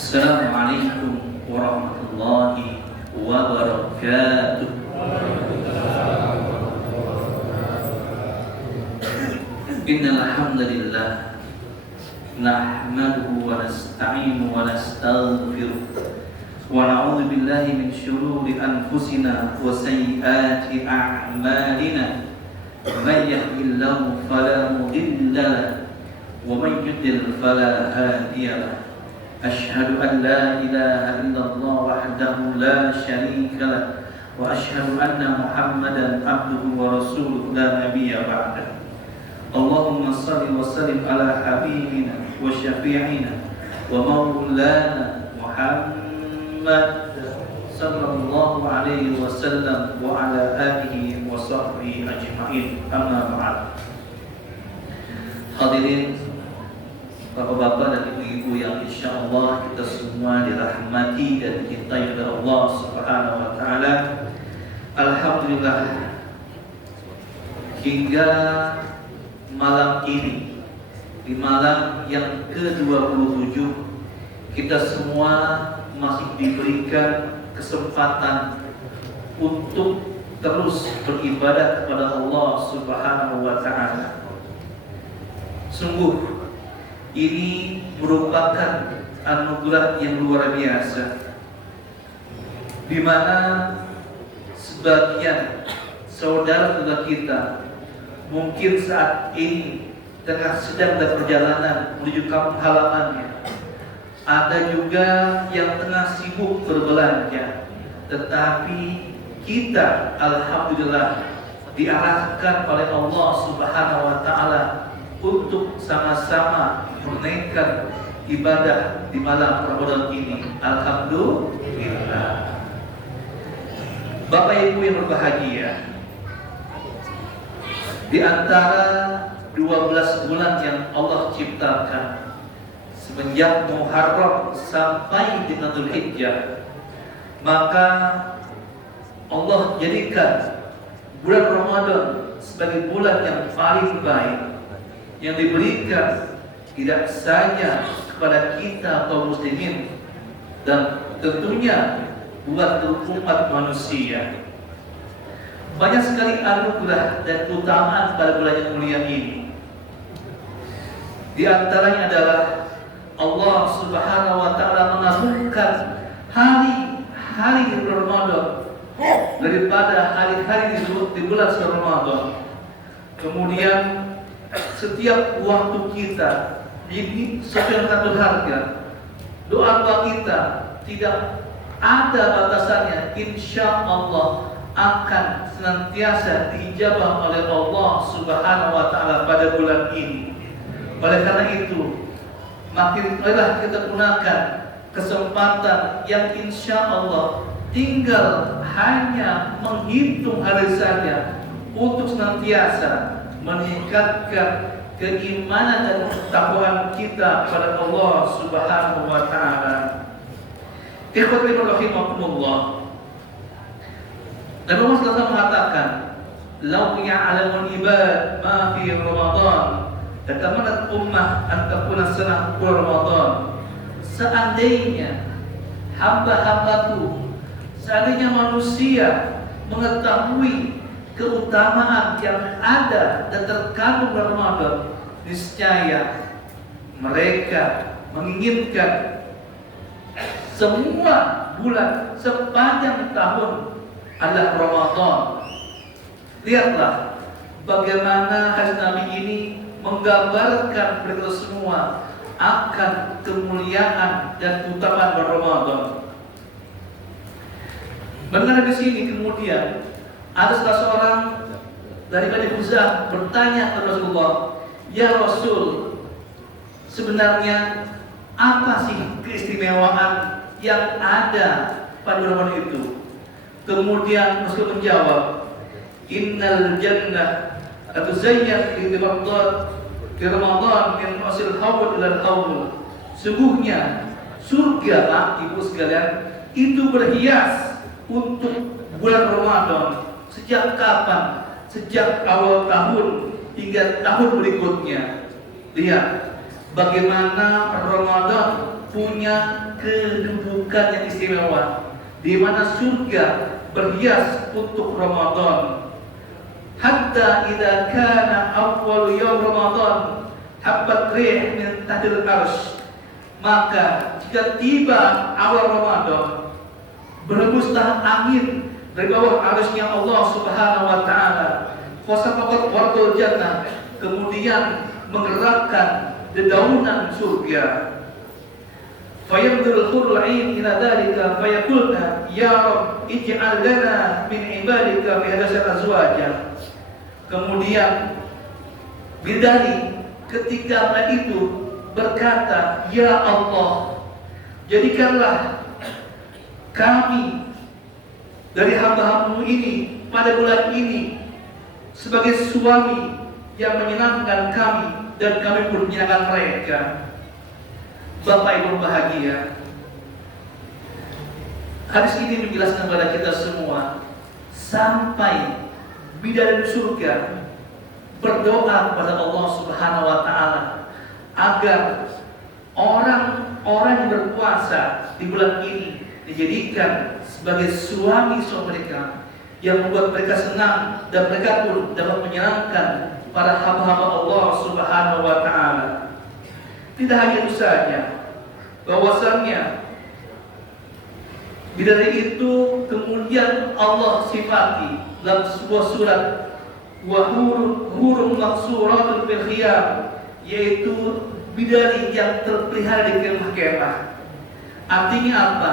Assalamualaikum warahmatullahi wabarakatuh. Innal hamdalillah nahmaduhu wa nasta'inuhu wa nastaghfiruh wa na'udzu billahi min shururi anfusina wa sayyiati a'malina. Man yahdihillahu fala mudilla lahu wa man yudlil fala hadiya lahu. أشهد أن لا إله إلا الله وحده لا شريك له وأشهد أن محمدا عبده ورسوله لا نبي بعده. اللهم صل وسلم على حبيبنا وشفيعنا ومولانا محمد صلى الله عليه وسلم وعلى آله وصحبه أجمعين. أما بعد. Hadirin Bapak-bapak dan ibu-ibu yang insya Allah kita semua dirahmati dan dicintai oleh Allah Subhanahu wa Ta'ala. Alhamdulillah, hingga malam ini, di malam yang ke-27, kita semua masih diberikan kesempatan untuk terus beribadah kepada Allah Subhanahu wa Ta'ala. Sungguh ini merupakan anugerah yang luar biasa, di mana sebagian saudara-saudara kita mungkin saat ini sedang berperjalanan menuju kampung halamannya. Ada juga yang tengah sibuk berbelanja, tetapi kita alhamdulillah diarahkan oleh Allah Subhanahu wa Ta'ala untuk sama-sama menunaikan ibadah di malam Ramadan ini. Alhamdulillah. Bapak Ibu yang berbahagia, di antara 12 bulan yang Allah ciptakan semenjak Muharram sampai dengan Dzulhijjah, maka Allah jadikan bulan Ramadan sebagai bulan yang paling baik, yang diberikan tidak saja kepada kita kaum muslimin dan tentunya buat umat manusia. Banyak sekali anugerah dan keutamaan pada bulan yang mulia ini. Di antaranya adalah Allah Subhanahu wa Ta'ala mengabulkan hari-hari Ramadan daripada hari-hari di bulan Ramadan. Kemudian setiap waktu kita ini sesuai dengan berharga. Doa kita tidak ada batasannya. Insya Allah akan senantiasa diijabah oleh Allah Subhanahu wa Ta'ala pada bulan ini. Oleh karena itu, marilah kita gunakan kesempatan yang insya Allah tinggal hanya menghitung hari saja untuk senantiasa meningkatkan keimanan dan ketakwaan kita kepada Allah Subhanahu wa Ta'ala. Ikhwati rahimakumullah. Nabi Muhammad SAW mengatakan, "Lau ya'lamul ibad ma fi Ramadan, latamanat ummah an takuna sanah Ramadan." Seandainya hamba-hambaku, seandainya manusia mengetahui keutamaan yang ada dan terkandung dalam Ramadan, niscaya mereka menginginkan semua bulan sepanjang tahun adalah Ramadan. Lihatlah bagaimana hadis Nabi ini menggambarkan kita semua akan kemuliaan dan keutamaan Ramadan. Mengenai di sini kemudian ada salah seorang dari Bani Khuzah bertanya kepada Rasulullah, "Ya Rasul, sebenarnya apa sih keistimewaan yang ada pada Ramadan itu?" Kemudian Rasul menjawab, "Innal jannah atuzayyan fi Ramadan min asil hawl ila hawl." Sungguhnya surga, Ibu sekalian, itu berhias untuk bulan Ramadan. Sejak kapan? Sejak awal tahun hingga tahun berikutnya. Lihat bagaimana Ramadan punya kedudukan yang istimewa, di mana surga berhias untuk Ramadan. Hatta idza kana awwal yaum Ramadan habat rih min tahtil arsy, maka jika tiba awal Ramadan, berhembuslah angin dari bawah arsy-Nya Allah Subhanahu wa taala. Fasaqat wardul jannah, kemudian menggerakkan dedaunan surga. Fayamdul hurul ain ila dzalika fayaqulna ya Rabb ij'al lana min ibadika bihadasat azwaja. Kemudian bidari ketika itu berkata, ya Allah, jadikanlah kami dari hamba-Hammu ini pada bulan ini sebagai suami yang menyenangkan kami dan kami pun menyenangkan mereka. Bapak Ibu bahagia, hadis ini menjelaskan kepada kita semua, sampai bidadari surga berdoa kepada Allah Subhanahu wa taala agar orang-orang yang berpuasa di bulan ini dijadikan sebagai suami mereka yang membuat mereka senang dan mereka pun dapat menyenangkan para hamba-hamba Allah Subhanahu wa taala. Tidak hanya itu saja, bahwasannya bidadari itu kemudian Allah sifati dalam sebuah surat, wa hurun maqsuratun fil khiyam, yaitu bidadari yang terpelihara di kemah-kemah. Artinya apa?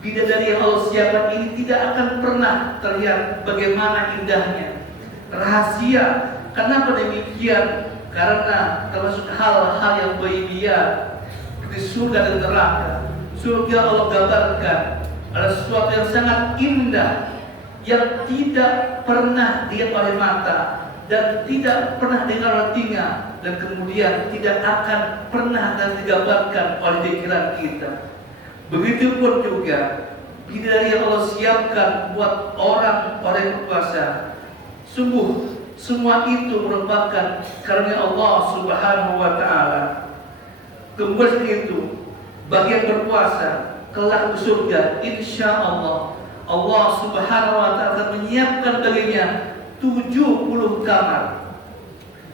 Bidadari yang Allah siapkan ini tidak akan pernah terlihat bagaimana indahnya, rahasia. Kenapa demikian? Karena termasuk hal-hal yang ghaibiyah di surga dan neraka. Surga Allah gambarkan ada sesuatu yang sangat indah yang tidak pernah dilihat oleh mata dan tidak pernah dengar oleh telinga, dan kemudian tidak akan pernah dan digambarkan oleh pikiran kita. Begitupun juga bidadari yang Allah siapkan buat orang-orang yang berpuasa. Sungguh semua itu merupakan karunia Allah Subhanahu wa taala. Kemudian itu bagi yang berpuasa kelak di surga, insya Allah Allah Subhanahu wa taala akan menyiapkan baginya 70 kamar,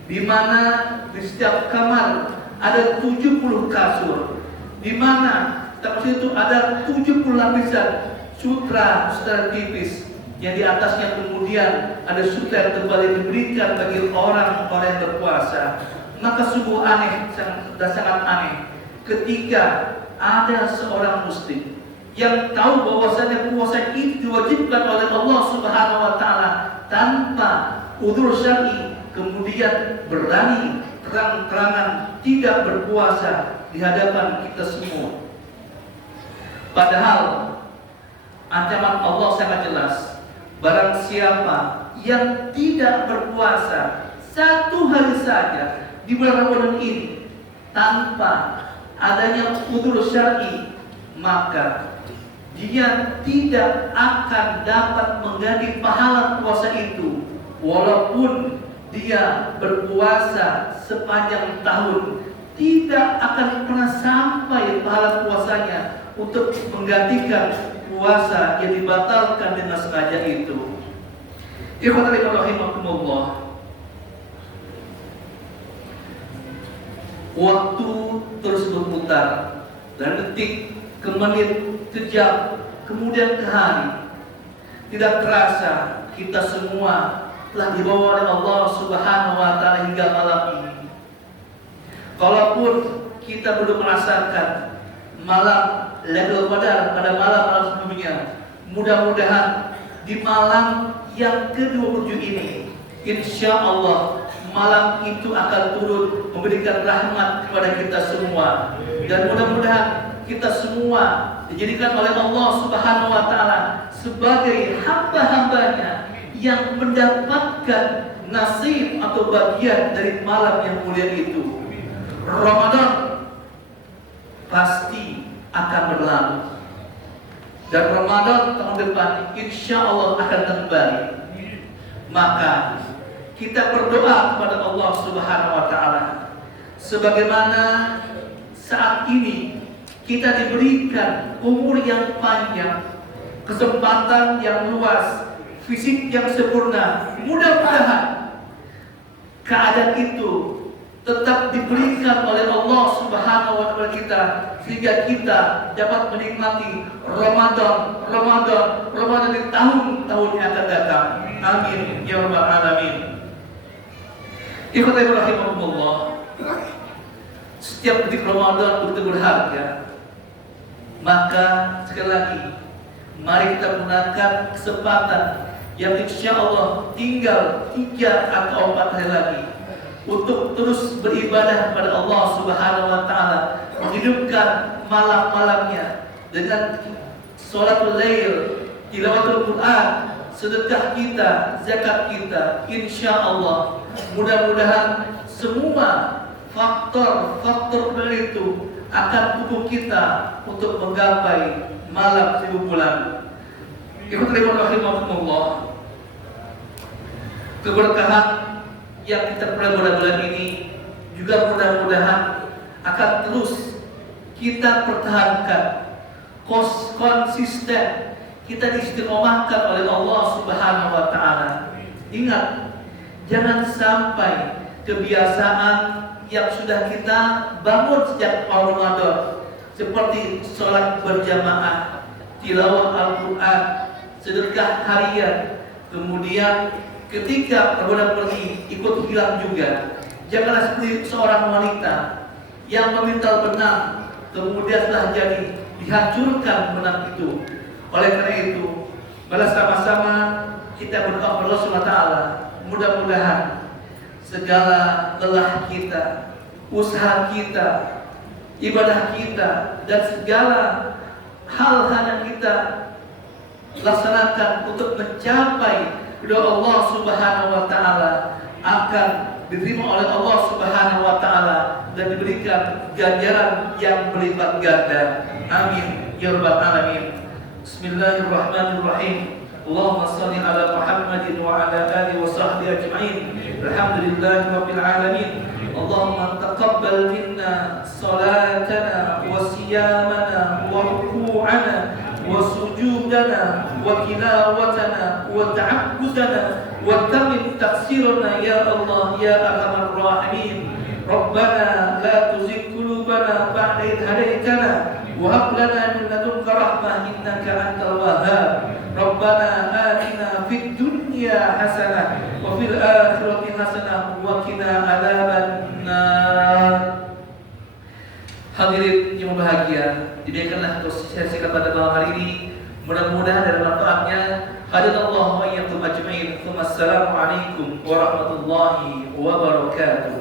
di mana di setiap kamar ada 70 kasur, di mana terus itu ada 70 lapisan sutra tipis yang di atasnya kemudian ada sutra yang kembali diberikan bagi orang-orang yang berpuasa. Maka sungguh aneh dan sangat aneh ketika ada seorang muslim yang tahu bahwasanya puasa itu diwajibkan oleh Allah Subhanahu wa taala tanpa udzur syar'i, kemudian berani terang-terangan tidak berpuasa di hadapan kita semua. Padahal ancaman Allah sangat jelas. Barang siapa yang tidak berpuasa satu hari saja di bulan Ramadan ini tanpa adanya udzur syar'i, maka dia tidak akan dapat mengganti pahala puasa itu, walaupun dia berpuasa sepanjang tahun. Tidak akan pernah sampai pahala puasanya untuk menggantikan puasa yang dibatalkan dengan sengaja itu. Ikhwani rahimakumullah. Waktu terus berputar dari detik ke menit, ke jam, kemudian ke hari. Tidak terasa kita semua telah dibawa oleh Allah Subhanahu wa taala hingga malam ini. Kalaupun kita belum merasakan malam Lailatul Qadar pada malam-malam sebelumnya, mudah-mudahan di malam yang ke-27 ini, insya Allah malam itu akan turun memberikan rahmat kepada kita semua, dan mudah-mudahan kita semua dijadikan oleh Allah Subhanahu wa taala sebagai hamba-hambanya yang mendapatkan nasib atau bagian dari malam yang mulia itu. Ramadan pasti akan berlalu, dan Ramadan tahun depan insya Allah akan kembali. Maka kita berdoa kepada Allah Subhanahu wa taala sebagaimana saat ini kita diberikan umur yang panjang, kesempatan yang luas, fisik yang sempurna. Mudah-mudahan keadaan itu tetap diberikan oleh Allah Subhanahu wa taala kita, sehingga kita dapat menikmati Ramadan di tahun-tahun yang akan datang. Amin ya rabbal alamin. Ikhwati rahimahumullah, setiap detik Ramadan begitu berharga. Maka sekali lagi, mari kita gunakan kesempatan yang insya Allah tinggal 3 atau 4 hari lagi untuk terus beribadah kepada Allah Subhanahu wa taala, menghidupkan malam-malamnya dengan sholatul lail, tilawatul Quran, sedekah kita, zakat kita. Insya Allah mudah-mudahan semua faktor-faktor itu akan dukung kita untuk menggapai malam 1000 bulan. Ikhwati rahimahumullah, keberkahan yang kita peroleh pada bulan ini juga mudah-mudahan akan terus kita pertahankan, konsisten kita diistiqomahkan oleh Allah Subhanahu wa taala. Ingat, jangan sampai kebiasaan yang sudah kita bangun sejak awal Ramadan, seperti sholat berjamaah, tilawah Al-Quran, sedekah harian, kemudian ketika Ramadan pergi ikut hilang juga. Janganlah seperti seorang wanita yang memintal benang, kemudian setelah jadi dihancurkan benang itu. Oleh karena itu, mari sama-sama kita berdoa kepada Allah Subhanahu wa taala, mudah-mudahan segala lelah kita, usaha kita, ibadah kita, dan segala hal-hal yang kita laksanakan untuk mencapai ridha Allah Subhanahu wa taala akan diterima oleh Allah Subhanahu wa taala dan diberikan ganjaran yang berlipat ganda. Amin ya rabbal alamin. Bismillahirrahmanirrahim. Allahumma shalli ala Muhammadin wa ala alihi wa sahbihi ajma'in. Alhamdulillahi rabbil alamin. Allahumma taqabbal minna salatana wa siyamana wa ruku'ana wa sujudana wa tilawatana wa ta'abbudana wa tamim taqsirana ya Allah ya arhamar rahimin. Rabbana la tuzigh qulubana ba'da idh hadaytana wa hab lana min ladunka rahmah innaka antal wahhab. Rabbana atina fid dunya hasanah wa fil akhirati hasanah wa qina adzabannar. Hadirin yang berbahagia, diberikanlah sesi pada malam hari ini. Mudah-mudahan dari manfaatnya. Hadanallahu wa iyyakum ajma'in. Assalamualaikum warahmatullahi wabarakatuh.